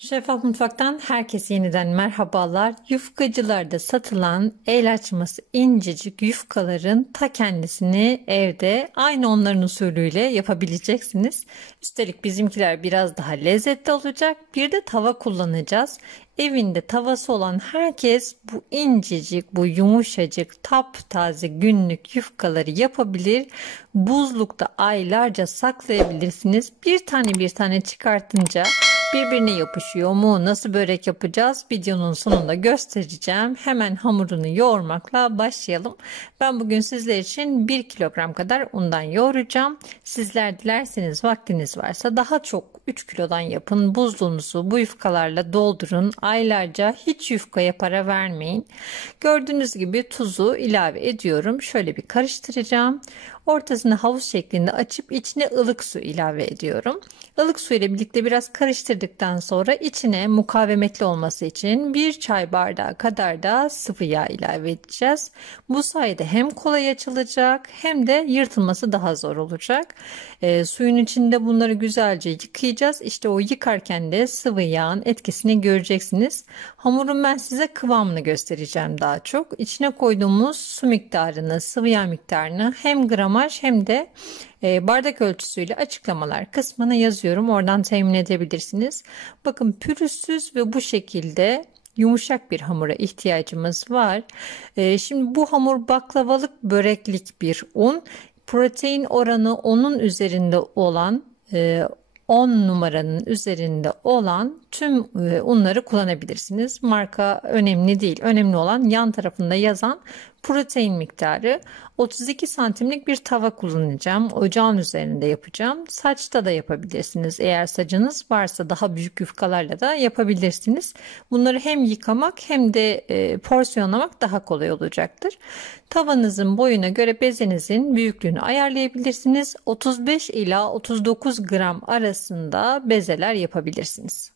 Şeffaf Mutfak'tan herkese yeniden merhabalar. Yufkacılarda satılan el açması incecik yufkaların ta kendisini evde aynı onların usulüyle yapabileceksiniz. Üstelik bizimkiler biraz daha lezzetli olacak. Bir de tava kullanacağız. Evinde tavası olan herkes bu incecik, bu yumuşacık, taptaze günlük yufkaları yapabilir. Buzlukta aylarca saklayabilirsiniz. Bir tane çıkartınca birbirine yapışıyor mu? Nasıl börek yapacağız? Videonun sonunda göstereceğim. Hemen hamurunu yoğurmakla başlayalım. Ben bugün sizler için 1 kilogram kadar undan yoğuracağım. Sizler dilerseniz vaktiniz varsa daha çok 3 kilodan yapın. Buzluğunuzu bu yufkalarla doldurun. Aylarca hiç yufkaya para vermeyin. Gördüğünüz gibi tuzu ilave ediyorum. Şöyle bir karıştıracağım. Ortasını havuz şeklinde açıp içine ılık su ilave ediyorum. Ilık su ile birlikte biraz karıştırdıktan sonra içine mukavemetli olması için 1 çay bardağı kadar da sıvı yağ ilave edeceğiz. Bu sayede hem kolay açılacak hem de yırtılması daha zor olacak. Suyun içinde bunları güzelce yıkayacağız. İşte o yıkarken de sıvı yağın etkisini göreceksiniz. Hamurun ben size kıvamını göstereceğim daha çok. İçine koyduğumuz su miktarını, sıvı yağ miktarını hem gramaj hem de bardak ölçüsüyle açıklamalar kısmına yazıyorum. Oradan temin edebilirsiniz. Bakın pürüzsüz ve bu şekilde yumuşak bir hamura ihtiyacımız var. Şimdi bu hamur baklavalık böreklik bir un. Protein oranı onun üzerinde olan 10 numaranın üzerinde olan tüm unları kullanabilirsiniz. Marka önemli değil. Önemli olan yan tarafında yazan protein miktarı. 32 santimlik bir tava kullanacağım. Ocağın üzerinde yapacağım. Saçta da yapabilirsiniz. Eğer sacınız varsa daha büyük yufkalarla da yapabilirsiniz. Bunları hem yıkamak hem de porsiyonlamak daha kolay olacaktır. Tavanızın boyuna göre bezenizin büyüklüğünü ayarlayabilirsiniz. 35 ila 39 gram arasında bezeler yapabilirsiniz.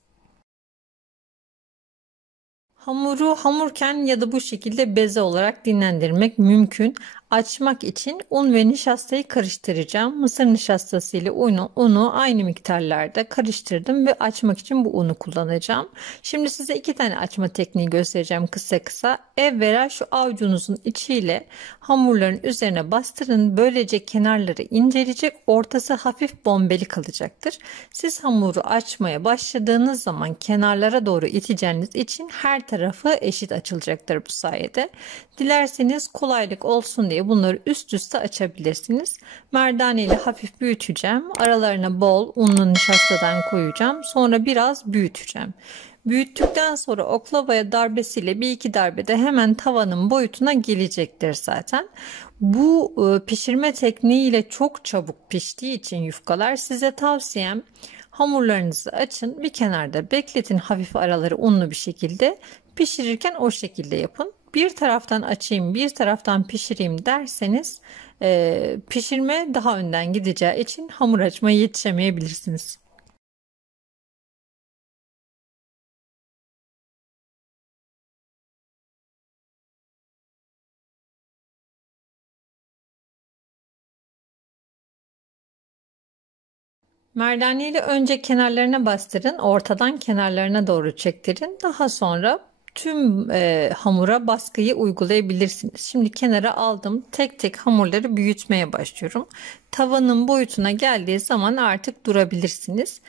Hamuru hamurken ya da bu şekilde beze olarak dinlendirmek mümkün. Açmak için un ve nişastayı karıştıracağım. Mısır nişastası ile unu aynı miktarlarda karıştırdım ve açmak için bu unu kullanacağım. Şimdi size 2 tane açma tekniği göstereceğim kısa kısa. Evvela şu avucunuzun içiyle hamurların üzerine bastırın. Böylece kenarları inceleyecek, ortası hafif bombeli kalacaktır. Siz hamuru açmaya başladığınız zaman kenarlara doğru iteceğiniz için her tarafı eşit açılacaktır bu sayede. Dilerseniz kolaylık olsun diye bunları üst üste açabilirsiniz. Merdane ile hafif büyüteceğim. Aralarına bol unlu nişastadan koyacağım. Sonra biraz büyüteceğim. Büyüttükten sonra oklavaya darbesiyle bir iki darbede hemen tavanın boyutuna gelecektir zaten. Bu pişirme tekniğiyle çok çabuk piştiği için yufkalar size tavsiyem hamurlarınızı açın, bir kenarda bekletin, hafif araları unlu bir şekilde. Pişirirken o şekilde yapın. Bir taraftan açayım, bir taraftan pişireyim derseniz pişirme daha önden gideceği için hamur açmaya yetişemeyebilirsiniz. Merdaneyle önce kenarlarına bastırın, ortadan kenarlarına doğru çektirin. Daha sonra tüm hamura baskıyı uygulayabilirsiniz. Şimdi kenara aldım. Tek tek hamurları büyütmeye başlıyorum. Tavanın boyutuna geldiği zaman artık durabilirsiniz.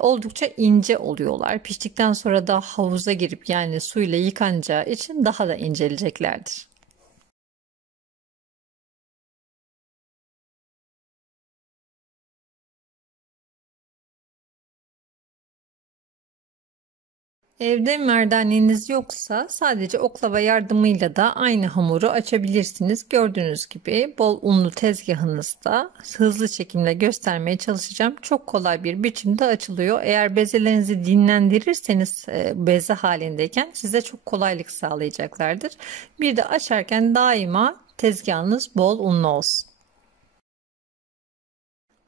Oldukça ince oluyorlar. Piştikten sonra da havuza girip yani suyla yıkanacağı için daha da inceleyeceklerdir. Evde merdaneniz yoksa sadece oklava yardımıyla da aynı hamuru açabilirsiniz. Gördüğünüz gibi bol unlu tezgahınızda hızlı çekimle göstermeye çalışacağım. Çok kolay bir biçimde açılıyor. Eğer bezelerinizi dinlendirirseniz beze halindeyken size çok kolaylık sağlayacaklardır. Bir de açarken daima tezgahınız bol unlu olsun.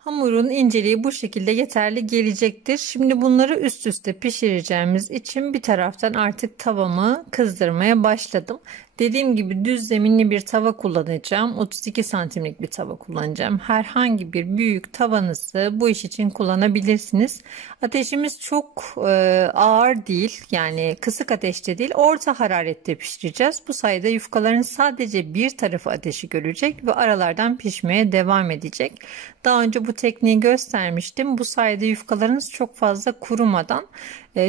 Hamurun inceliği bu şekilde yeterli gelecektir. Şimdi bunları üst üste pişireceğimiz için bir taraftan artık tavamı kızdırmaya başladım. Dediğim gibi düz zeminli bir tava kullanacağım. 32 santimlik bir tava kullanacağım. Herhangi bir büyük tavanızı bu iş için kullanabilirsiniz. Ateşimiz çok ağır değil. Yani kısık ateşte değil, orta hararette pişireceğiz. Bu sayede yufkaların sadece bir tarafı ateşi görecek ve aralardan pişmeye devam edecek. Daha önce bu tekniği göstermiştim. Bu sayede yufkalarınız çok fazla kurumadan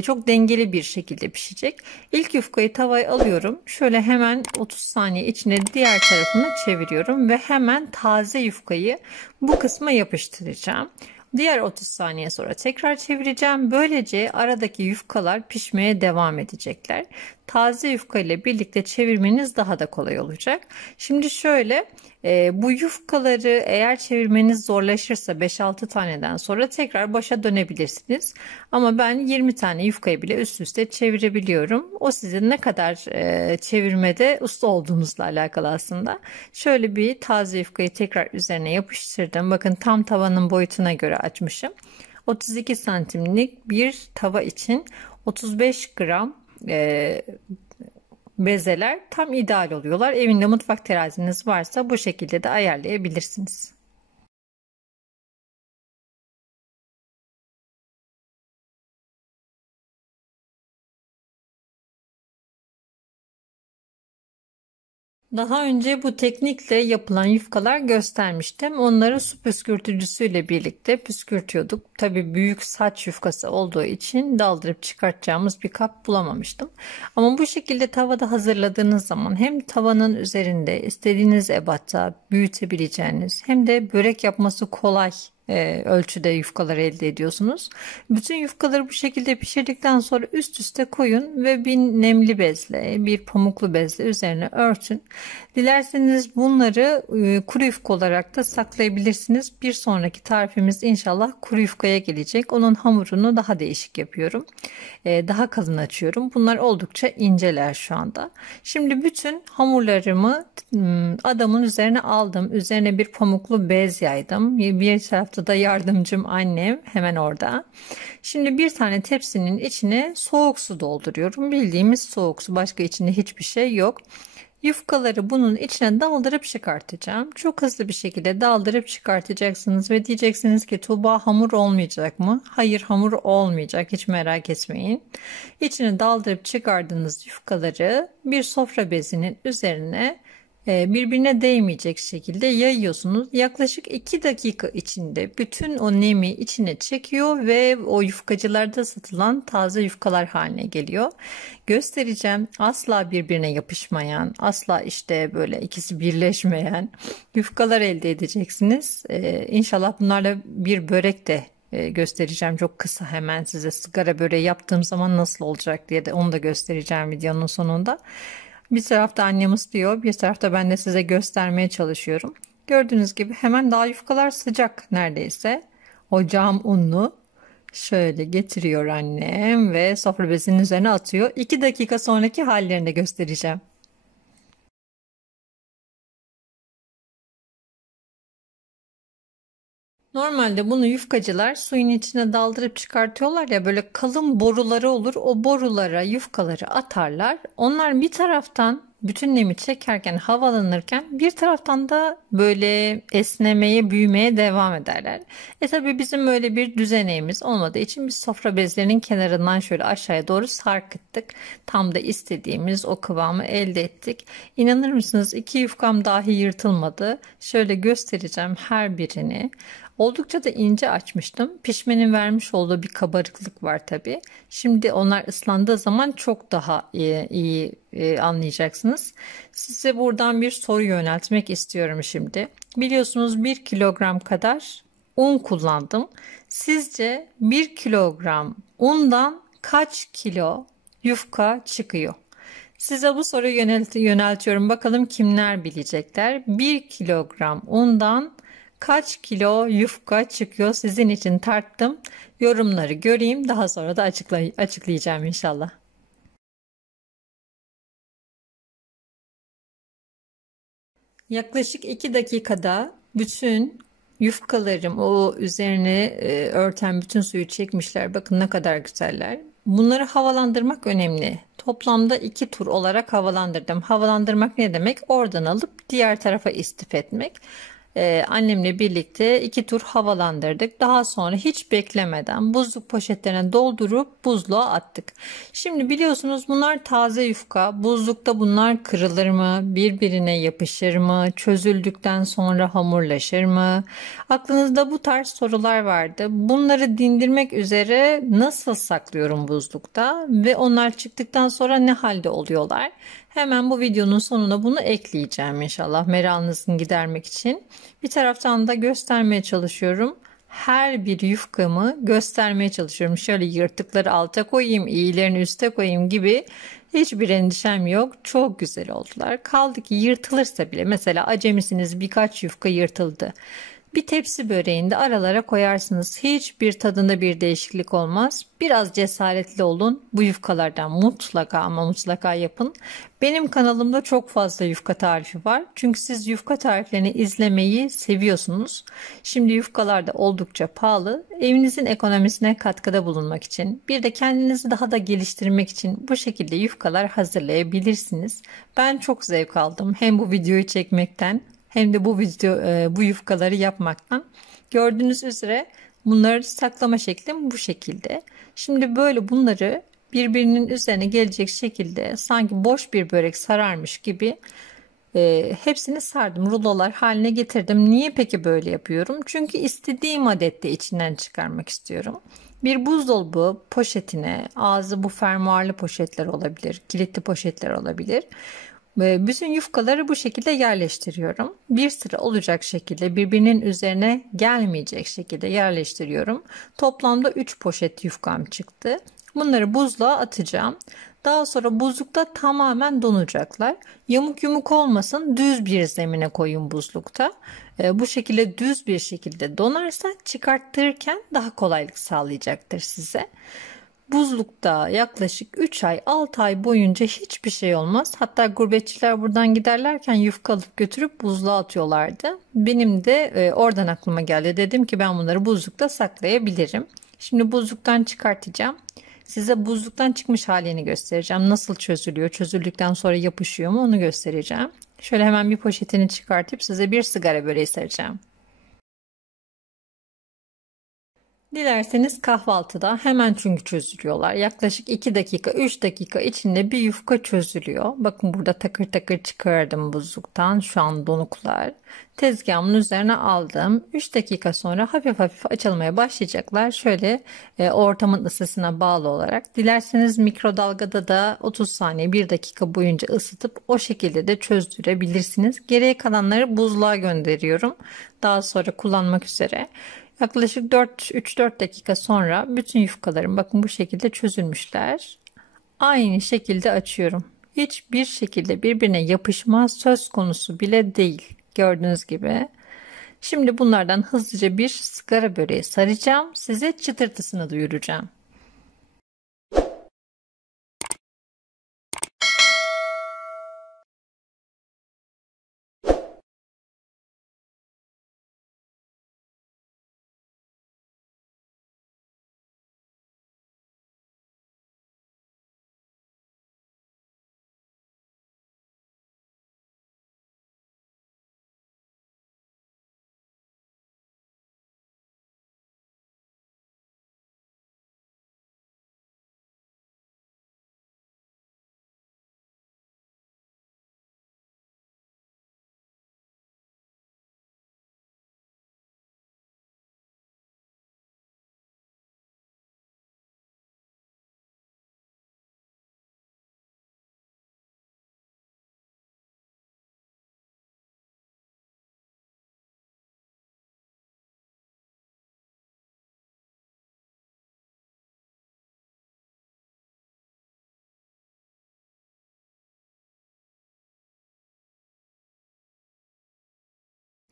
çok dengeli bir şekilde pişecek. İlk yufkayı tavaya alıyorum. Şöyle hemen 30 saniye içine diğer tarafını çeviriyorum ve hemen taze yufkayı bu kısma yapıştıracağım. Diğer 30 saniye sonra tekrar çevireceğim. Böylece aradaki yufkalar pişmeye devam edecekler. Taze yufka ile birlikte çevirmeniz daha da kolay olacak. Şimdi şöyle bu yufkaları eğer çevirmeniz zorlaşırsa 5-6 taneden sonra tekrar başa dönebilirsiniz. Ama ben 20 tane yufkayı bile üst üste çevirebiliyorum. O sizin ne kadar çevirmede usta olduğunuzla alakalı aslında. Şöyle bir taze yufkayı tekrar üzerine yapıştırdım. Bakın tam tavanın boyutuna göre açmışım. 32 santimlik bir tava için 35 gram bezeler tam ideal oluyorlar. Evinde mutfak teraziniz varsa bu şekilde de ayarlayabilirsiniz. Daha önce bu teknikle yapılan yufkalar göstermiştim. Onları su püskürtücüsüyle birlikte püskürtüyorduk. Tabii büyük saç yufkası olduğu için daldırıp çıkartacağımız bir kap bulamamıştım. Ama bu şekilde tavada hazırladığınız zaman hem tavanın üzerinde istediğiniz ebatta büyütebileceğiniz hem de börek yapması kolay ölçüde yufkalar elde ediyorsunuz. Bütün yufkaları bu şekilde pişirdikten sonra üst üste koyun ve bir nemli bezle, bir pamuklu bezle üzerine örtün. Dilerseniz bunları kuru yufka olarak da saklayabilirsiniz. Bir sonraki tarifimiz inşallah kuru yufkaya gelecek. Onun hamurunu daha değişik yapıyorum. Daha kalın açıyorum. Bunlar oldukça inceler şu anda. Şimdi bütün hamurlarımı adamın üzerine aldım. Üzerine bir pamuklu bez yaydım. Bir tarafta da yardımcım annem hemen orada. Şimdi bir tane tepsinin içine soğuk su dolduruyorum. Bildiğimiz soğuk su. Başka içinde hiçbir şey yok. Yufkaları bunun içine daldırıp çıkartacağım. Çok hızlı bir şekilde daldırıp çıkartacaksınız ve diyeceksiniz ki Tuğba hamur olmayacak mı? Hayır, hamur olmayacak, hiç merak etmeyin. İçine daldırıp çıkardığınız yufkaları bir sofra bezinin üzerine birbirine değmeyecek şekilde yayıyorsunuz. Yaklaşık 2 dakika içinde bütün o nemi içine çekiyor ve o yufkacılarda satılan taze yufkalar haline geliyor. Göstereceğim, asla birbirine yapışmayan, asla işte böyle ikisi birleşmeyen yufkalar elde edeceksiniz. İnşallah bunlarla bir börek de göstereceğim çok kısa, hemen size sigara böreği yaptığım zaman nasıl olacak diye de onu da göstereceğim videonun sonunda. Bir tarafta annem ısıtıyor, bir tarafta ben de size göstermeye çalışıyorum. Gördüğünüz gibi hemen daha yufkalar sıcak neredeyse. Ocağım unlu. Şöyle getiriyor annem ve sofra bezinin üzerine atıyor. 2 dakika sonraki hallerini de göstereceğim. Normalde bunu yufkacılar suyun içine daldırıp çıkartıyorlar ya, böyle kalın boruları olur. O borulara yufkaları atarlar. Onlar bir taraftan bütün nemi çekerken, havalanırken bir taraftan da böyle esnemeye, büyümeye devam ederler. Tabii bizim öyle bir düzeneğimiz olmadığı için biz sofra bezlerinin kenarından şöyle aşağıya doğru sarkıttık. Tam da istediğimiz o kıvamı elde ettik. İnanır mısınız, 2 yufkam dahi yırtılmadı. Şöyle göstereceğim her birini. Oldukça da ince açmıştım. Pişmenin vermiş olduğu bir kabarıklık var tabii. Şimdi onlar ıslandığı zaman çok daha iyi anlayacaksınız. Size buradan bir soru yöneltmek istiyorum şimdi. Biliyorsunuz 1 kilogram kadar un kullandım. Sizce 1 kilogram undan kaç kilo yufka çıkıyor? Size bu soruyu yöneltiyorum. Bakalım kimler bilecekler. 1 kilogram undan kaç kilo yufka çıkıyor, sizin için tarttım. Yorumları göreyim. Daha sonra da açıklayacağım inşallah. Yaklaşık 2 dakikada bütün yufkalarım o üzerine örten bütün suyu çekmişler. Bakın ne kadar güzeller. Bunları havalandırmak önemli. Toplamda 2 tur olarak havalandırdım. Havalandırmak ne demek? Oradan alıp diğer tarafa istif etmek. Annemle birlikte 2 tur havalandırdık. Daha sonra hiç beklemeden buzluk poşetlerine doldurup buzluğa attık. Şimdi biliyorsunuz bunlar taze yufka. Buzlukta bunlar kırılır mı? Birbirine yapışır mı? Çözüldükten sonra hamurlaşır mı? Aklınızda bu tarz sorular vardı. Bunları dindirmek üzere nasıl saklıyorum buzlukta ve onlar çıktıktan sonra ne halde oluyorlar? Hemen bu videonun sonuna bunu ekleyeceğim inşallah merakınızı gidermek için. Bir taraftan da göstermeye çalışıyorum. Her bir yufkamı göstermeye çalışıyorum. Şöyle yırtıkları alta koyayım, iyilerini üste koyayım gibi hiçbir endişem yok. Çok güzel oldular. Kaldı ki yırtılırsa bile mesela acemisiniz birkaç yufka yırtıldı. Bir tepsi böreğinde aralara koyarsınız. Hiçbir tadında bir değişiklik olmaz. Biraz cesaretli olun. Bu yufkalardan mutlaka ama mutlaka yapın. Benim kanalımda çok fazla yufka tarifi var. Çünkü siz yufka tariflerini izlemeyi seviyorsunuz. Şimdi yufkalar da oldukça pahalı. Evinizin ekonomisine katkıda bulunmak için, bir de kendinizi daha da geliştirmek için bu şekilde yufkalar hazırlayabilirsiniz. Ben çok zevk aldım. Hem bu videoyu çekmekten hem de bu yufkaları yapmaktan. Gördüğünüz üzere bunları saklama şeklim bu şekilde. Şimdi böyle bunları birbirinin üzerine gelecek şekilde sanki boş bir börek sararmış gibi hepsini sardım. Rulolar haline getirdim. Niye peki böyle yapıyorum? Çünkü istediğim adette içinden çıkarmak istiyorum. Bir buzdolabı poşetine, ağzı bu fermuarlı poşetler olabilir, kilitli poşetler olabilir. Bütün yufkaları bu şekilde yerleştiriyorum. Bir sıra olacak şekilde birbirinin üzerine gelmeyecek şekilde yerleştiriyorum. Toplamda 3 poşet yufkam çıktı. Bunları buzluğa atacağım. Daha sonra buzlukta tamamen donacaklar. Yamuk yumuk olmasın, düz bir zemine koyun buzlukta. Bu şekilde düz bir şekilde donarsa çıkarttırırken daha kolaylık sağlayacaktır size. Buzlukta yaklaşık 3 ay 6 ay boyunca hiçbir şey olmaz. Hatta gurbetçiler buradan giderlerken yufka alıp götürüp buzluğa atıyorlardı. Benim de oradan aklıma geldi. Dedim ki ben bunları buzlukta saklayabilirim. Şimdi buzluktan çıkartacağım. Size buzluktan çıkmış halini göstereceğim. Nasıl çözülüyor? Çözüldükten sonra yapışıyor mu? Onu göstereceğim. Şöyle hemen bir poşetini çıkartıp size bir sigara böreği sereceğim. Dilerseniz kahvaltıda hemen çünkü çözülüyorlar. Yaklaşık 2 dakika 3 dakika içinde bir yufka çözülüyor. Bakın burada takır takır çıkardım buzluktan. Şu an donuklar. Tezgahımın üzerine aldım. 3 dakika sonra hafif hafif açılmaya başlayacaklar. Şöyle ortamın ısısına bağlı olarak. Dilerseniz mikrodalgada da 30 saniye 1 dakika boyunca ısıtıp o şekilde de çözdürebilirsiniz. Geriye kalanları buzluğa gönderiyorum. Daha sonra kullanmak üzere. Yaklaşık 3-4 dakika sonra bütün yufkalarım bakın bu şekilde çözülmüşler. Aynı şekilde açıyorum. Hiçbir şekilde birbirine yapışma söz konusu bile değil. Gördüğünüz gibi. Şimdi bunlardan hızlıca bir sigara böreği saracağım. Size çıtırtısını duyuracağım.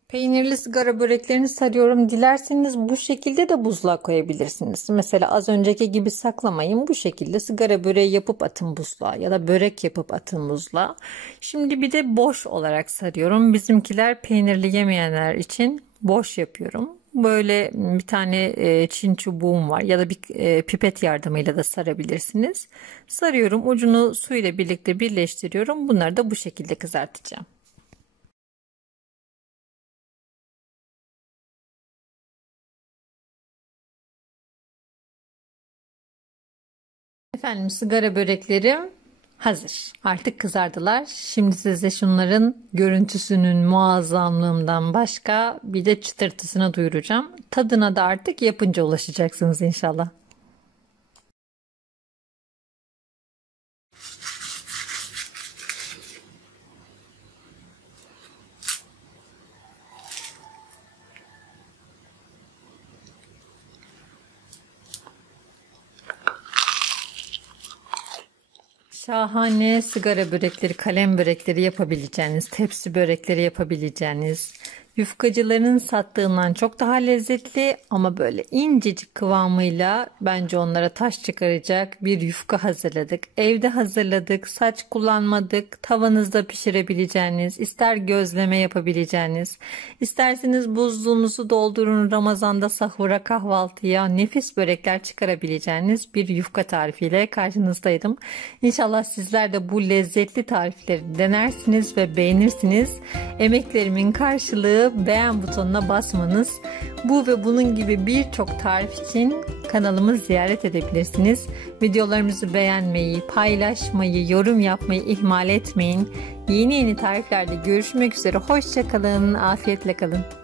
Peynirli sigara böreklerini sarıyorum. Dilerseniz bu şekilde de buzluğa koyabilirsiniz. Mesela az önceki gibi saklamayın. Bu şekilde sigara böreği yapıp atın buzluğa ya da börek yapıp atın buzluğa. Şimdi bir de boş olarak sarıyorum. Bizimkiler peynirli yemeyenler için boş yapıyorum. Böyle bir tane çin çubuğum var ya da bir pipet yardımıyla da sarabilirsiniz. Sarıyorum, ucunu su ile birlikte birleştiriyorum. Bunları da bu şekilde kızartacağım. Efendim, sigara böreklerim hazır. Artık kızardılar. Şimdi size şunların görüntüsünün muazzamlığından başka bir de çıtırtısını duyuracağım. Tadına da artık yapınca ulaşacaksınız inşallah. Şahane sigara börekleri, kalem börekleri yapabileceğiniz, tepsi börekleri yapabileceğiniz, yufkacıların sattığından çok daha lezzetli ama böyle incecik kıvamıyla bence onlara taş çıkaracak bir yufka hazırladık. Evde hazırladık, saç kullanmadık, tavanızda pişirebileceğiniz, ister gözleme yapabileceğiniz, isterseniz buzluğunuzu doldurun, Ramazan'da sahura, kahvaltıya nefis börekler çıkarabileceğiniz bir yufka tarifiyle karşınızdaydım. İnşallah sizler de bu lezzetli tarifleri denersiniz ve beğenirsiniz. Emeklerimin karşılığı beğen butonuna basmanız. Bu ve bunun gibi birçok tarif için kanalımı ziyaret edebilirsiniz. Videolarımızı beğenmeyi, paylaşmayı, yorum yapmayı ihmal etmeyin. Yeni tariflerde görüşmek üzere. Hoşça kalın, afiyetle kalın.